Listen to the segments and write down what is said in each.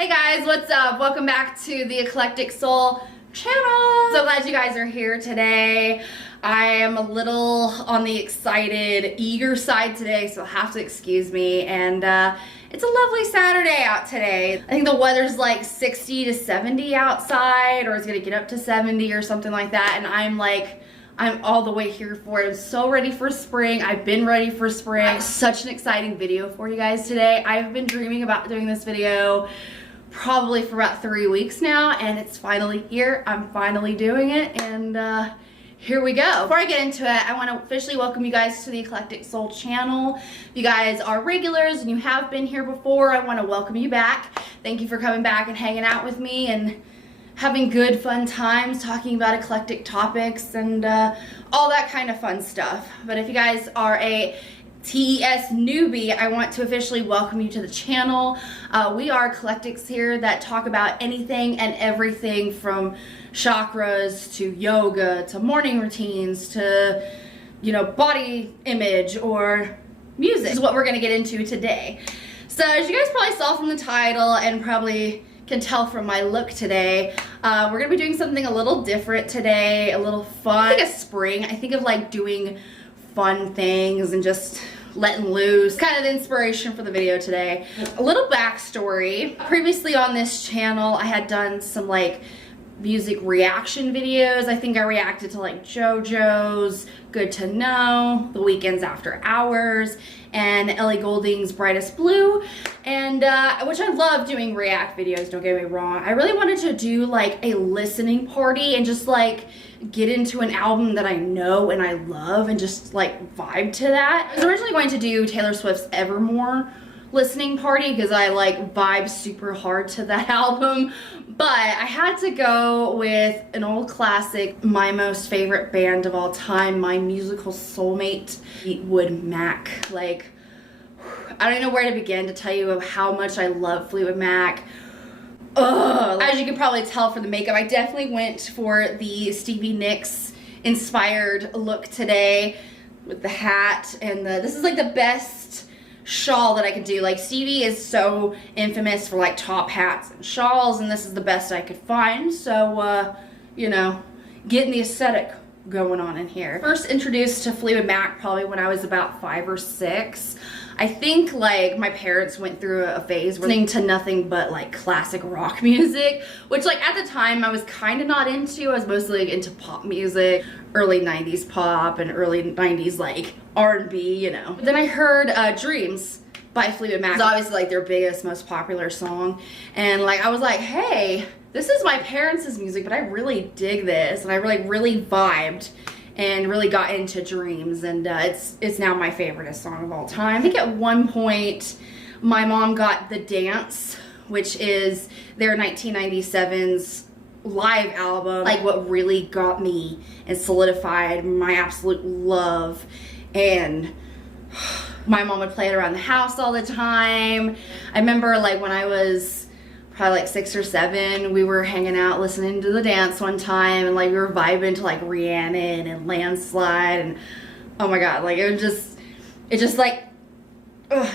Hey guys, what's up? Welcome back to the Eclectic Soul channel. So glad you guys are here today. I am a little on the excited, eager side today, so have to excuse me. And it's a lovely Saturday out today. I think the weather's like 60 to 70 outside, or it's gonna get up to 70 or something like that. And I'm all the way here for it. I'm so ready for spring. I've been ready for spring. I have such an exciting video for you guys today. I've been dreaming about doing this video probably for about 3 weeks now, and it's finally here. I'm finally doing it, and here we go. Before I get into it, I want to officially welcome you guys to the Eclectic Soul channel. If you guys are regulars and you have been here before, I want to welcome you back. Thank you for coming back and hanging out with me and having good fun times talking about eclectic topics and all that kind of fun stuff. But if you guys are a TES newbie, I want to officially welcome you to the channel. We are eclectics here that talk about anything and everything from chakras to yoga to morning routines to, you know, body image or music. This is what we're going to get into today. So as you guys probably saw from the title and probably can tell from my look today, we're going to be doing something a little different today, a little fun. I think of spring, I think of like doing fun things and just letting loose. Kind of the inspiration for the video today. A little backstory. Previously on this channel, I had done some like music reaction videos. I think I reacted to like JoJo's Good to Know, The Weeknd's After Hours, and Ellie Goulding's Brightest Blue, and which I love doing react videos, don't get me wrong. I really wanted to do like a listening party and just like get into an album that I know and I love and just like vibe to that. I was originally going to do Taylor Swift's Evermore listening party because I like vibe super hard to that album, but I had to go with an old classic, my most favorite band of all time, my musical soulmate, Fleetwood Mac. Like, I don't know where to begin to tell you of how much I love Fleetwood Mac. Ugh. As you can probably tell from the makeup, I definitely went for the Stevie Nicks inspired look today with the hat and this is like the best shawl that I could do. Like, Stevie is so infamous for like top hats and shawls, and this is the best I could find. So you know, getting the aesthetic going on in here. First introduced to Fleetwood Mac probably when I was about 5 or 6. I think like my parents went through a phase listening to nothing but like classic rock music, which like at the time I was kind of not into. I was mostly like, into pop music, early 90s pop and early 90s like R&B, you know. But then I heard Dreams by Fleetwood Mac. It's obviously like their biggest, most popular song. And like I was like, hey, this is my parents' music, but I really dig this. And I really vibed and really got into Dreams, and it's now my favorite song of all time. I think at one point my mom got The Dance, which is their 1997's live album, like what really got me and solidified my absolute love. And my mom would play it around the house all the time. I remember like when I was probably like 6 or 7, we were hanging out listening to The Dance one time, and like we were vibing to like Rhiannon and Landslide, and oh my god, like it just like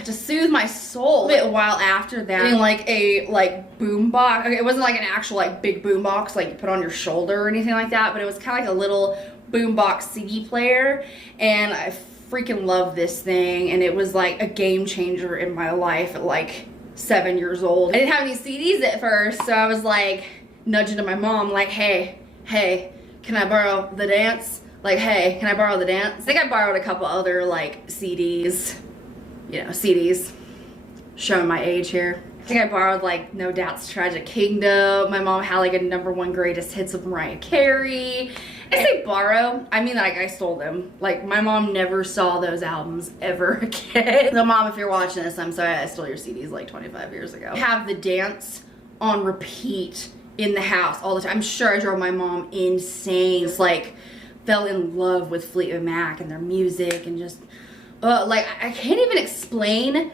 just soothed my soul. A while after that, getting like a like boom box. Okay, it wasn't like an actual like big boom box like you put on your shoulder or anything like that, but it was kind of like a little boom box CD player, and I freaking love this thing, and it was like a game changer in my life at like 7 years old. I didn't have any CDs at first, so I was like nudging to my mom like, hey, can I borrow The Dance? Like, hey, can I borrow The Dance? I think I borrowed a couple other like CDs, you know, CDs, showing my age here. I think I borrowed like No Doubt's Tragic Kingdom. My mom had like a #1 greatest hits of Mariah Carey. I say borrow, I mean like I stole them. Like my mom never saw those albums ever again. So mom, if you're watching this, I'm sorry I stole your CDs like 25 years ago. I have The Dance on repeat in the house all the time. I'm sure I drove my mom insane. It's like fell in love with Fleetwood Mac and their music, and just like I can't even explain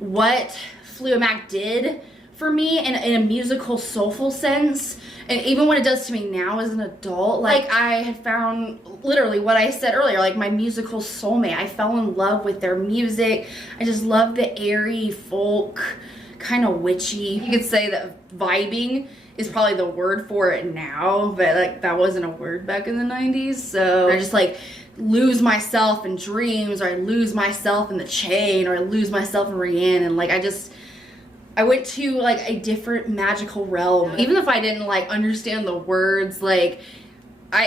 what Fleetwood Mac did for me in a musical soulful sense, and even what it does to me now as an adult. Like I had found literally what I said earlier, like my musical soulmate. I fell in love with their music. I just love the airy folk kind of witchy. You could say that vibing is probably the word for it now, but like that wasn't a word back in the 90s. So I just like lose myself in dreams, or I lose myself in the chain, or I lose myself in Rihanna. Like I went to like a different magical realm. Even if I didn't like understand the words, like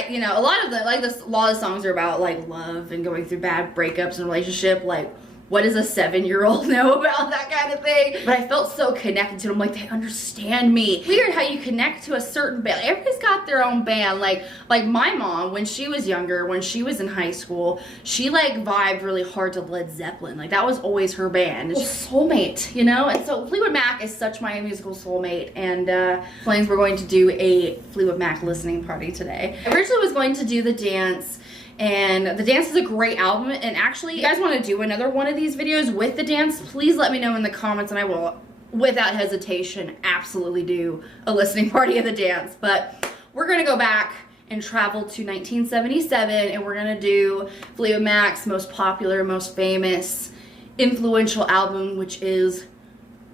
you know, a lot of the songs are about like love and going through bad breakups and relationship. Like, what does a 7-year-old know about that kind of thing? But I felt so connected to them. Like, they understand me. Weird how you connect to a certain band. Everybody's got their own band. Like my mom, when she was younger, when she was in high school, she like vibed really hard to Led Zeppelin. Like, that was always her band. It's soulmate, you know? And so Fleetwood Mac is such my musical soulmate. And Flames, we're going to do a Fleetwood Mac listening party today. I originally was going to do the dance, and the dance is a great album. And actually, if you guys want to do another one of these videos with the dance, please let me know in the comments, and I will, without hesitation, absolutely do a listening party of the dance. But we're gonna go back and travel to 1977, and we're gonna do Fleetwood Mac's most popular, most famous, influential album, which is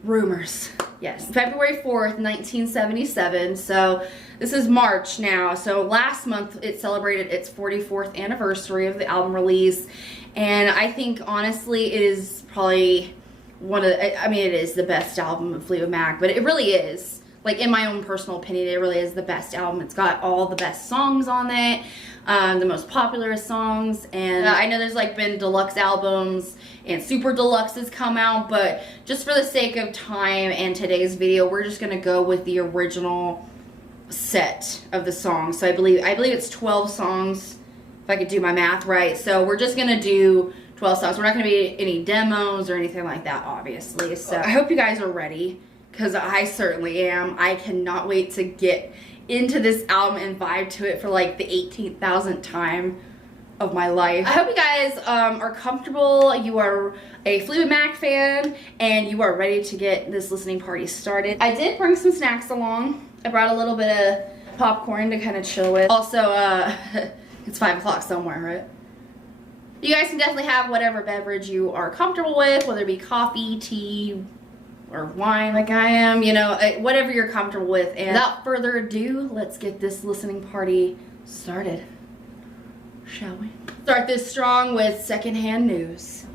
Rumors. Yes, February 4th, 1977. So this is March now. So last month it celebrated its 44th anniversary of the album release. And I think honestly it is probably one of the, I mean, it is the best album of Fleetwood Mac, but it really is. Like, in my own personal opinion, it really is the best album. It's got all the best songs on it, the most popular songs, and I know there's like been deluxe albums and super deluxes come out, but just for the sake of time and today's video, we're just gonna go with the original set of the songs. So I believe it's 12 songs, if I could do my math right. So we're just gonna do 12 songs. We're not gonna be any demos or anything like that, obviously. So I hope you guys are ready, because I certainly am. I cannot wait to get into this album and vibe to it for like the 18,000th time of my life. I hope you guys are comfortable, you are a Fleetwood Mac fan, and you are ready to get this listening party started. I did bring some snacks along. I brought a little bit of popcorn to kind of chill with. Also, it's 5 o'clock somewhere, right? You guys can definitely have whatever beverage you are comfortable with, whether it be coffee, tea, or wine like I am, you know, whatever you're comfortable with. And without further ado, let's get this listening party started, shall we? Start this strong with secondhand news.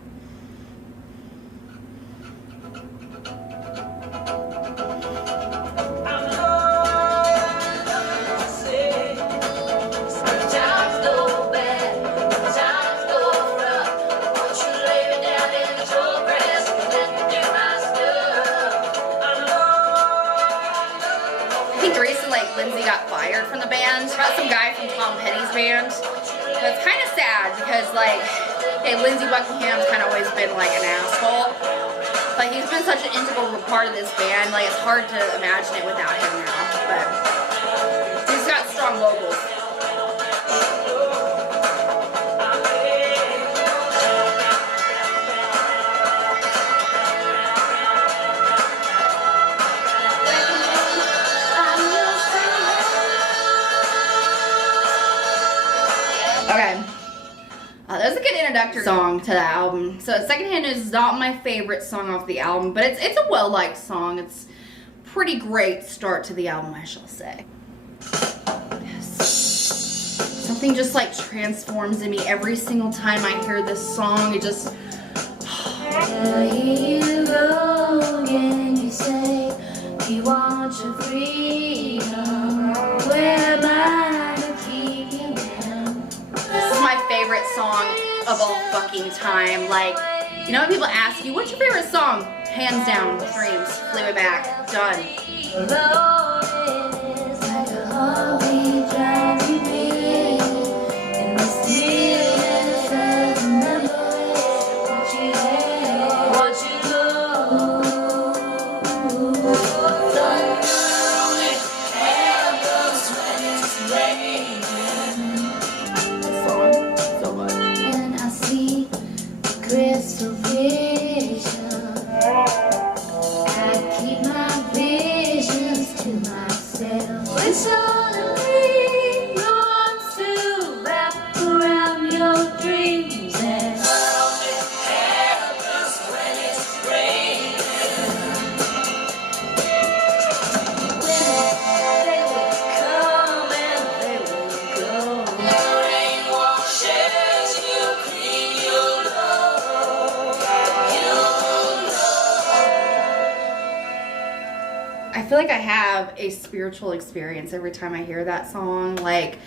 Lindsay got fired from the band. About some guy from Tom Petty's band. But it's kind of sad because, like, hey, Lindsey Buckingham's kind of always been like an asshole. Like, he's been such an integral part of this band. Like, it's hard to imagine it without him now. But he's got strong vocals. Okay, that was a good introductory song to the album. So Secondhand News is not my favorite song off the album, but it's a well-liked song. It's a pretty great start to the album, I shall say. Yes. Something just like transforms in me every single time I hear this song. It just... Here you go again, you say you want your freedom. Where am I to keep you down? This is my favorite song of all fucking time. Like, you know when people ask you, what's your favorite song? Hands down, Dreams, Fleetwood Mac, done. It's all in me. feel like I have a spiritual experience every time I hear that song. Like,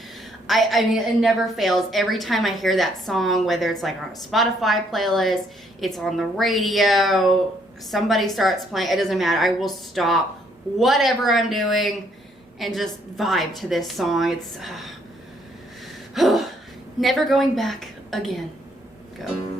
I mean, it never fails. Every time I hear that song, whether it's like on a Spotify playlist, it's on the radio, somebody starts playing, it doesn't matter. I will stop whatever I'm doing and just vibe to this song. It's never going back again. Go.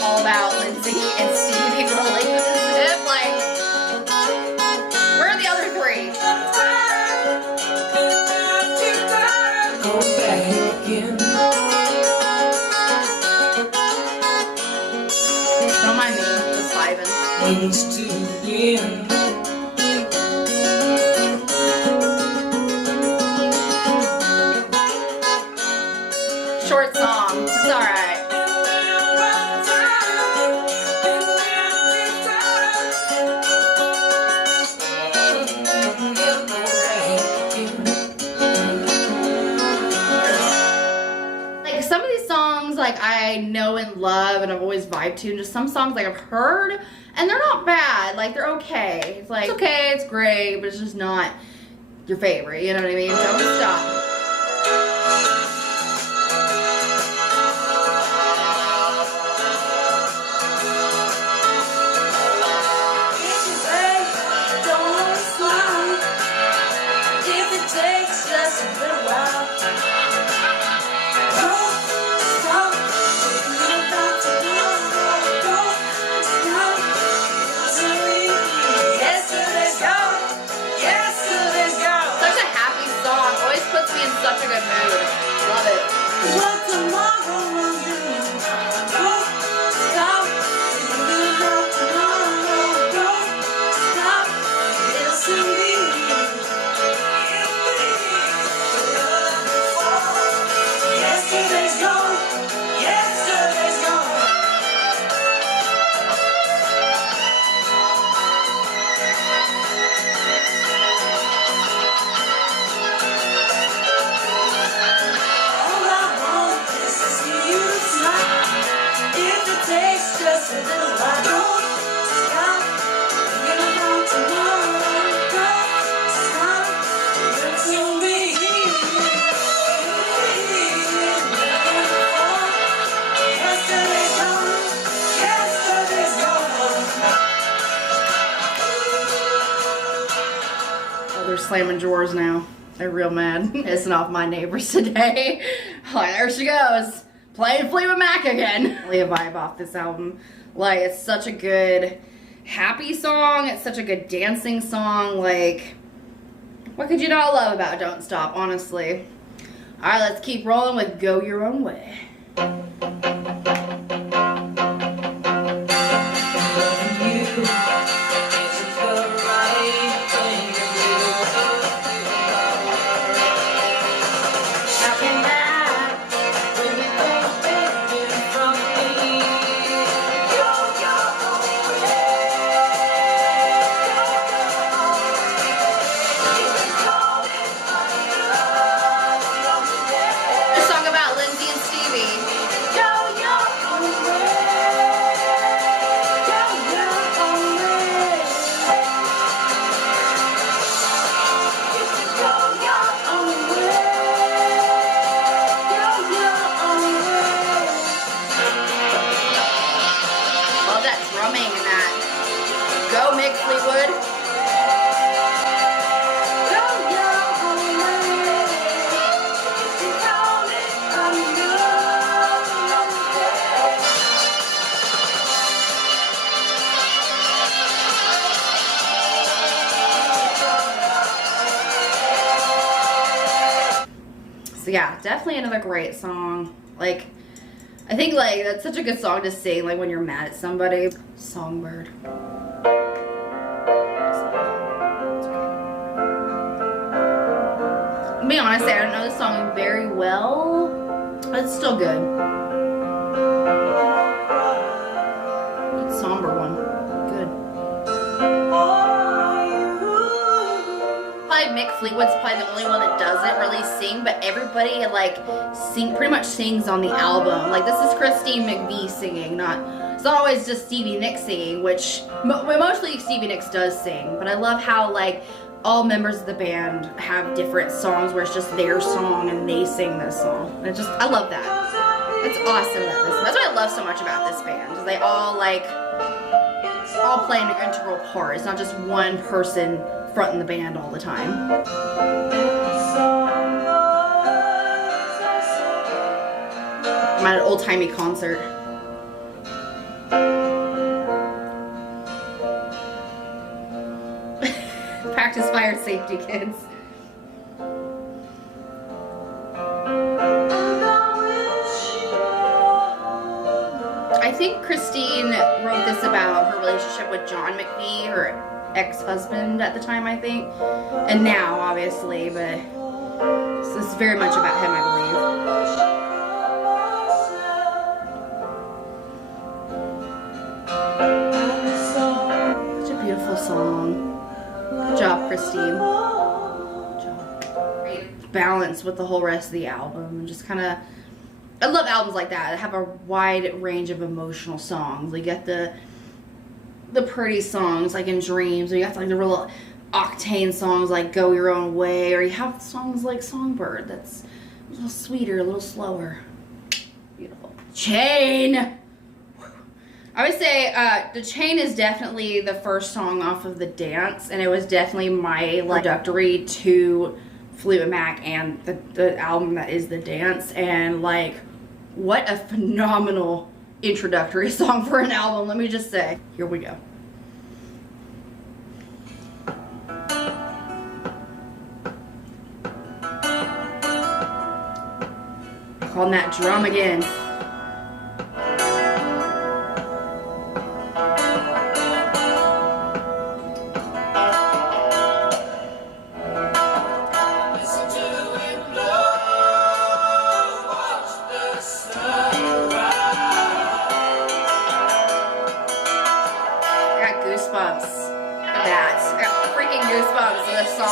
All about Lindsay and Stevie relationship. Like, where are the other three? Go back again. Don't mind me, just vibing. Wings to win. Short song, it's alright. Like I know and love and I've always vibed to, and just some songs like I've heard and they're not bad, like they're okay. It's like, it's okay, it's great, but it's just not your favorite, you know what I mean? Don't stop. Such a good mood. Love it. What tomorrow will do? Don't stop. Don't stop. It'll soon be. Yesterday's gone. Yesterday's gone. They're slamming drawers now. They're real mad. Pissing off my neighbors today. Like, there she goes. Playing Fleetwood Mac again. Really a vibe off this album. Like, it's such a good happy song. It's such a good dancing song. Like, what could you not love about Don't Stop, honestly? Alright, let's keep rolling with Go Your Own Way. Fleetwood. So yeah, definitely another great song. Like, I think like that's such a good song to sing like when you're mad at somebody. Songbird. To be honest, I don't know this song very well, but it's still good. like Mick Fleetwood's probably the only one that doesn't really sing, but everybody like pretty much sings on the album. Like this is Christine McVie singing, it's not always just Stevie Nicks singing, which mostly Stevie Nicks does sing, but I love how like all members of the band have different songs where it's just their song and they sing this song. And I love that. It's awesome that's what I love so much about this band, is they all play an integral part. It's not just one person fronting the band all the time. I'm at an old-timey concert. Practice fire safety, kids. I think Christine wrote this about her relationship with John McVie, her ex-husband at the time, I think. And now, obviously, but this is very much about him, I believe. Such a beautiful song. Good job, Christine. Good job. Great balance with the whole rest of the album. Just kind of, I love albums like that. That have a wide range of emotional songs. You get the pretty songs like in Dreams, or you got like the real octane songs like Go Your Own Way, or you have songs like Songbird that's a little sweeter, a little slower. Beautiful. Chain! I would say The Chain is definitely the first song off of The Dance, and it was definitely my introductory to Fleetwood Mac and the album that is The Dance, and like, what a phenomenal introductory song for an album, let me just say. Here we go. Calling that drum again. I got freaking goosebumps in this song.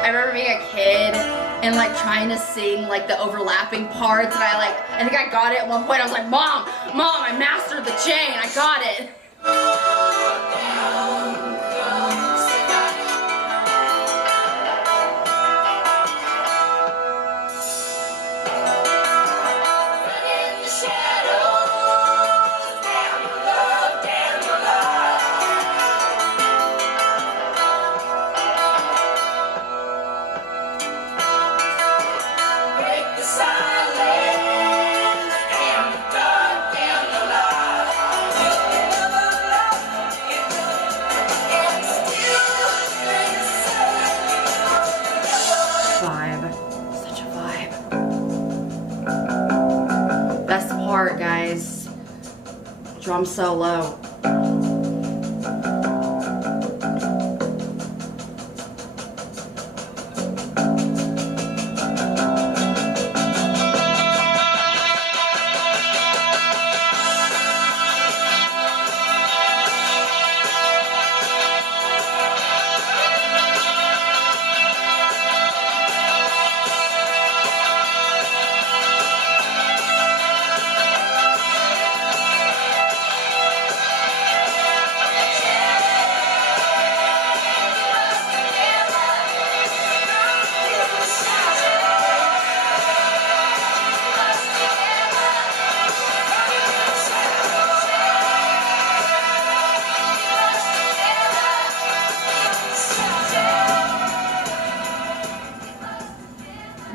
I remember being a kid and like trying to sing like the overlapping parts, and I think I got it at one point. I was like, Mom, I mastered The Chain, I got it. Such a vibe. Best part, guys. Drum solo.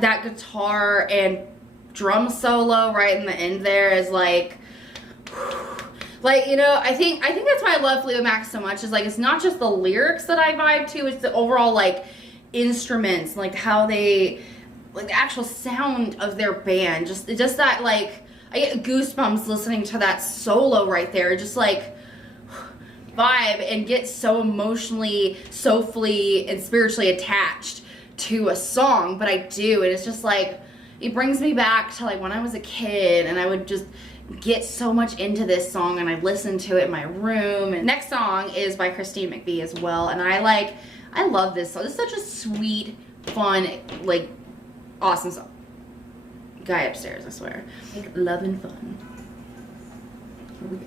That guitar and drum solo right in the end there is like, you know, I think that's why I love Fleetwood Mac so much, is like, it's not just the lyrics that I vibe to, it's the overall like instruments, like how they like the actual sound of their band, just that, like, I get goosebumps listening to that solo right there, just like vibe, and get so emotionally, soulfully, and spiritually attached to a song. But I do, and it's just like, it brings me back to like when I was a kid, and I would just get so much into this song, and I'd listen to it in my room. And next song is by Christine McVie as well, and I love this song. It's such a sweet, fun, like, awesome song. Guy upstairs, I swear. Make Lovin Fun. Here we go.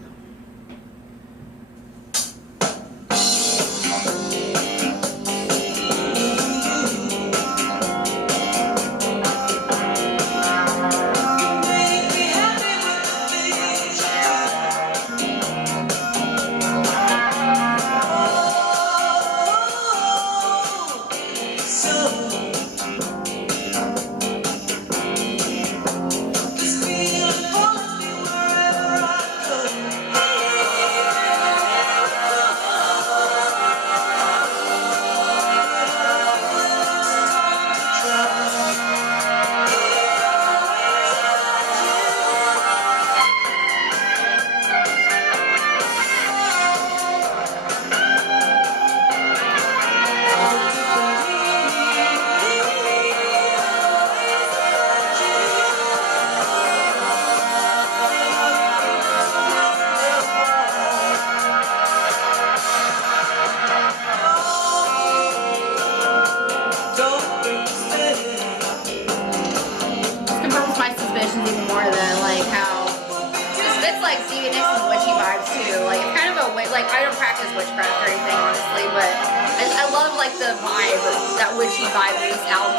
Even more than like how it's like Stevie Nicks and witchy vibes too. Like it's kind of a like, I don't practice witchcraft or anything honestly, but I love like the vibe, that witchy vibe this album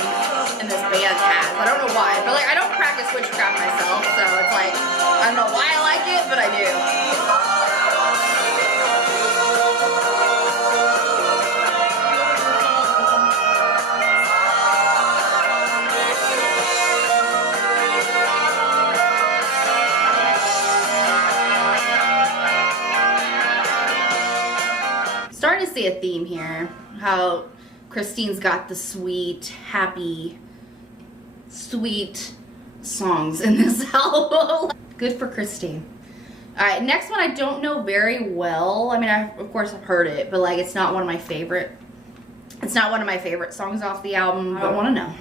and this band has. I don't know why, but like I don't practice witchcraft myself, so it's like I don't know why I like it, but I do. Starting to see a theme here, how Christine's got the sweet, happy, sweet songs in this album. Good for Christine. All right, next one I don't know very well. I mean, of course I've heard it, but like it's not one of my favorite. It's not one of my favorite songs off the album, but I want to know.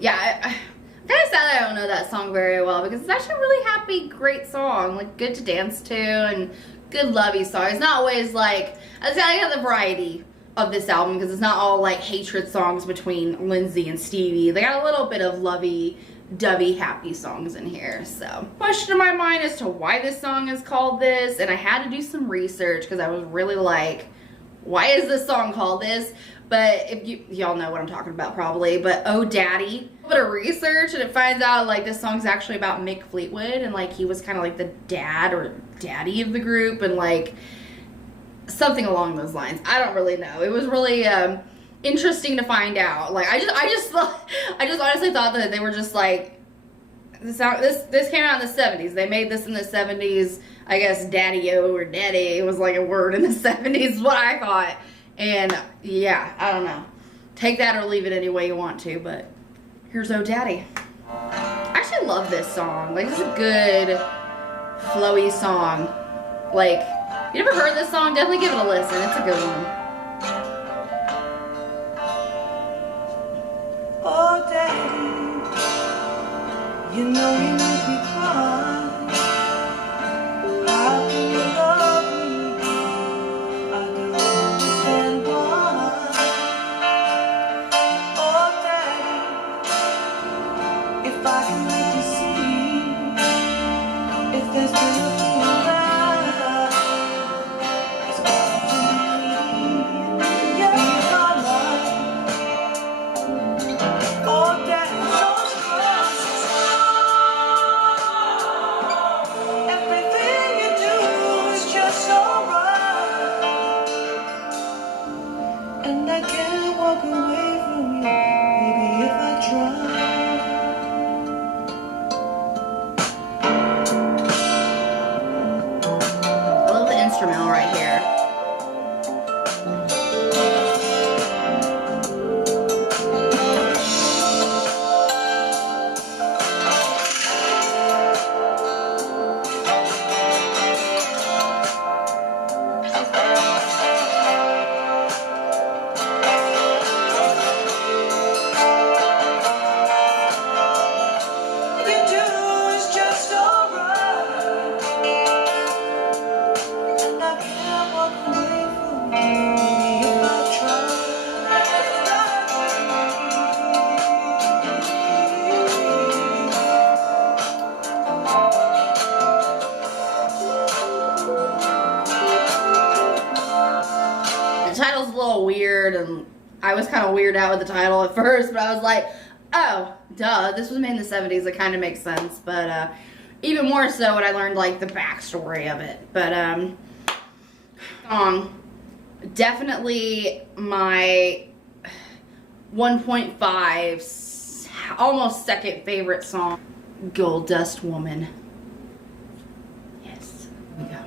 Yeah, I'm kind of sad that I don't know that song very well, because it's actually a really happy, great song, like good to dance to and good lovey song. It's not always like, I got the variety of this album because it's not all like hatred songs between Lindsay and Stevie. They got a little bit of lovey-dovey happy songs in here. So, question in my mind as to why this song is called this, and I had to do some research because I was really like, why is this song called this? But if y'all know what I'm talking about probably, but Oh Daddy. A bit of research and it finds out like this song's actually about Mick Fleetwood, and like he was kind of like the dad or daddy of the group, and like something along those lines. I don't really know. It was really interesting to find out. Like I just honestly thought that they were just like, this came out in the 70s. They made this in the 70s. I guess daddy-o or daddy was like a word in the 70s, what I thought. And yeah, I don't know. Take that or leave it any way you want to, but here's Oh Daddy. I actually love this song. Like, this is a good, flowy song. Like, if you never heard this song, definitely give it a listen. It's a good one. You know you make me cry. How can you love me? I don't understand why. Oh, Daddy, if I can make you see, if there's been a fool around, it's got to be me. Yeah, be my life. Oh, Daddy, so strong. Everything you do is just so right, and I can't walk away from you, baby, if I try. I love the instrumental right here. You do is just alright, and I can't walk away from you, baby, if I try. The title's a little weird, and I was kind of weirded out with the title at first, but I was like, oh, duh, this was made in the 70s, it kind of makes sense, but even more so when I learned, like, the backstory of it. But, song, definitely my 1.5, almost second favorite song, Gold Dust Woman. Yes, here we go.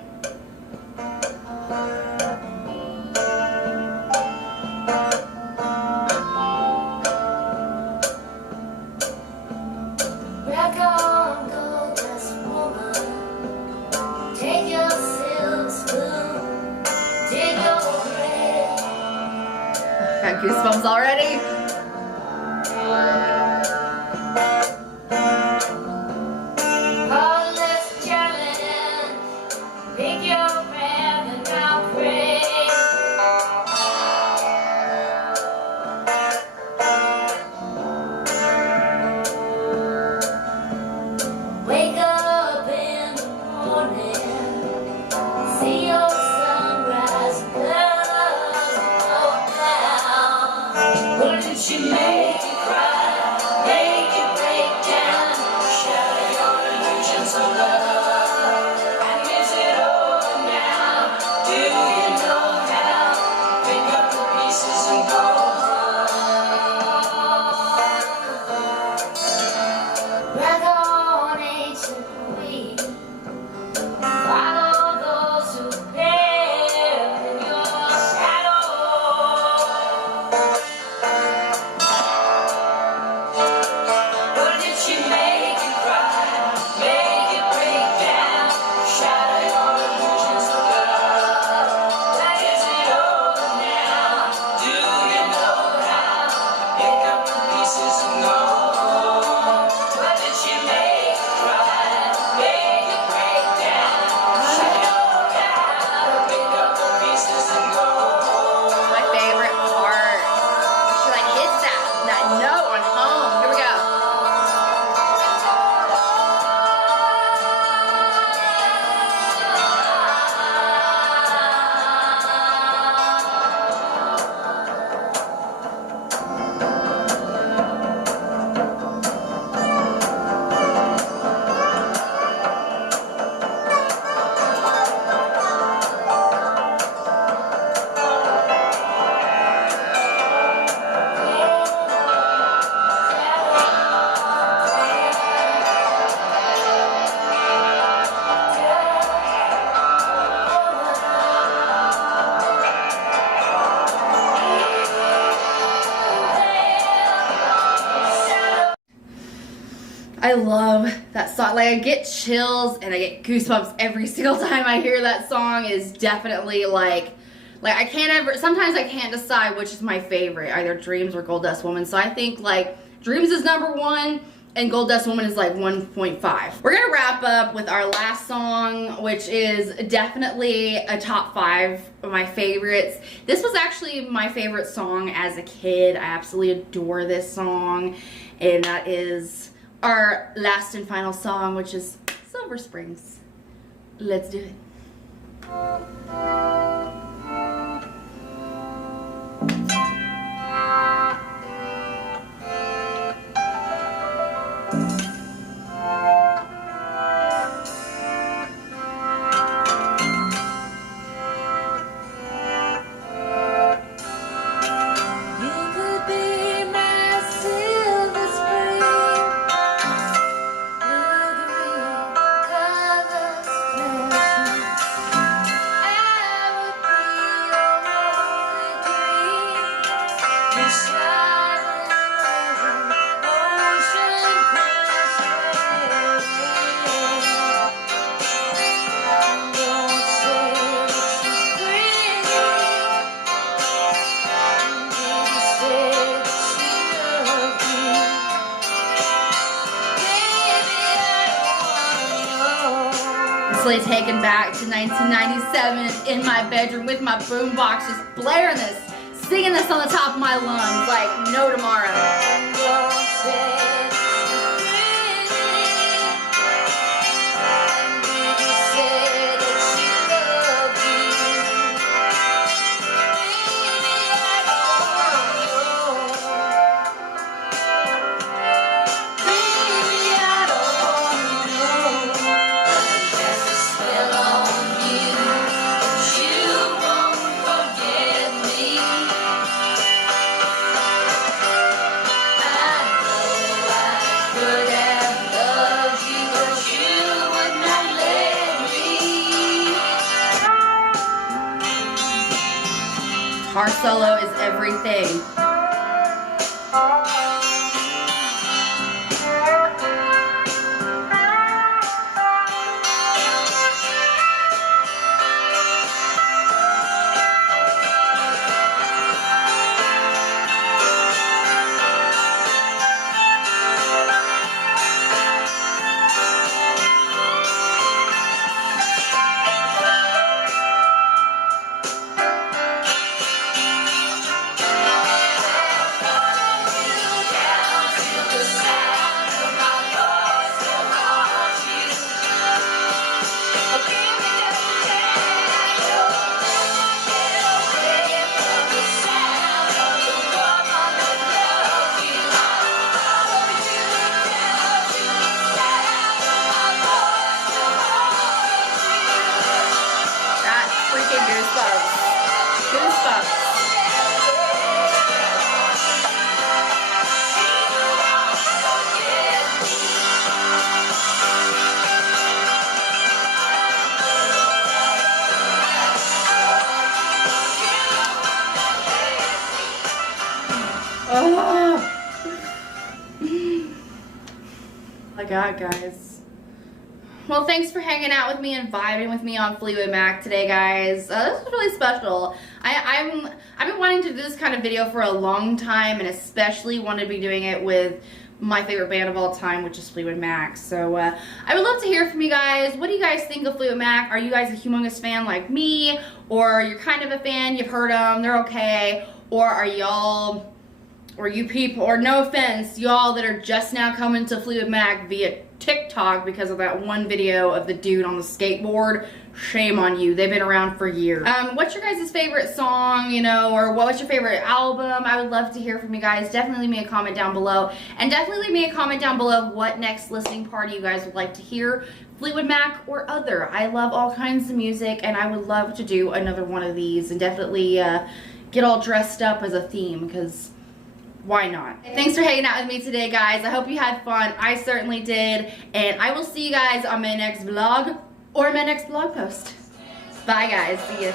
Rock on, gold dust woman. Take your silver spoon, dig your grave. Got goosebumps already. Heartless German, pick your breath and I'll pray. Wake up in the morning, see your sunrise, clouds go down. Wouldn't you make you cry, make you break down, shatter your illusions of love? And is it over now? Do you know how? Pick up the pieces and go home. Rock on, ancient queen. Follow those who live in your shadow. Wouldn't you make you cry, make you break down, shatter your illusions of love? Like, is it over now? Do you know how? Pick up the pieces and go home. Wouldn't you make you cry, make you break down, shatter your illusions, pick up the pieces and go home. My favorite part. She like hits that note on home. Here we go. I love that song. Like, I get chills and I get goosebumps every single time I hear that song. Is definitely like I can't ever, sometimes I can't decide which is my favorite, either Dreams or Gold Dust Woman. So I think like Dreams is number one, and Gold Dust Woman is like 1.5. We're gonna wrap up with our last song, which is definitely a top 5 of my favorites. This was actually my favorite song as a kid. I absolutely adore this song, and that is our last and final song, which is Silver Springs. Let's do it. Taken back to 1997 in my bedroom with my boombox, just blaring this, singing this on the top of my lungs like no tomorrow. Guitar solo is everything. my god, guys. Well, thanks for hanging out with me and vibing with me on Fleetwood Mac today, guys. This was really special. I've been wanting to do this kind of video for a long time, and especially wanted to be doing it with my favorite band of all time, which is Fleetwood Mac. So I would love to hear from you guys. What do you guys think of Fleetwood Mac? Are you guys a humongous fan like me? Or you're kind of a fan, you've heard them, they're okay? Or are y'all, or you people, or no offense, y'all that are just now coming to Fleetwood Mac via TikTok because of that one video of the dude on the skateboard? Shame on you. They've been around for years. What's your guys' favorite song, you know, or what's your favorite album? I would love to hear from you guys. Definitely leave me a comment down below. And definitely leave me a comment down below what next listening party you guys would like to hear. Fleetwood Mac or other. I love all kinds of music, and I would love to do another one of these and definitely get all dressed up as a theme, because why not? Thanks for hanging out with me today, guys. I hope you had fun. I certainly did. And I will see you guys on my next vlog or my next blog post. Bye, guys. See ya.